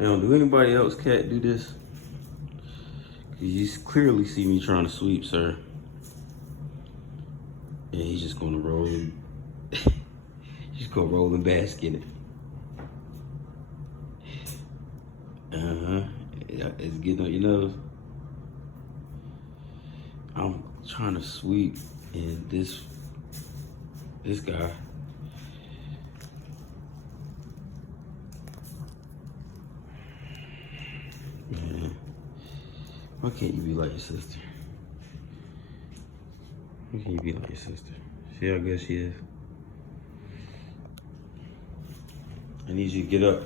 Now, do anybody else cat do this? You clearly see me trying to sweep, sir. And he's just gonna roll. He's gonna roll and basket it. Yeah, it's getting on your nose. I'm trying to sweep, and this guy. Man, why can't you be like your sister? Why can't you be like your sister? See how good she is? I need you to get up.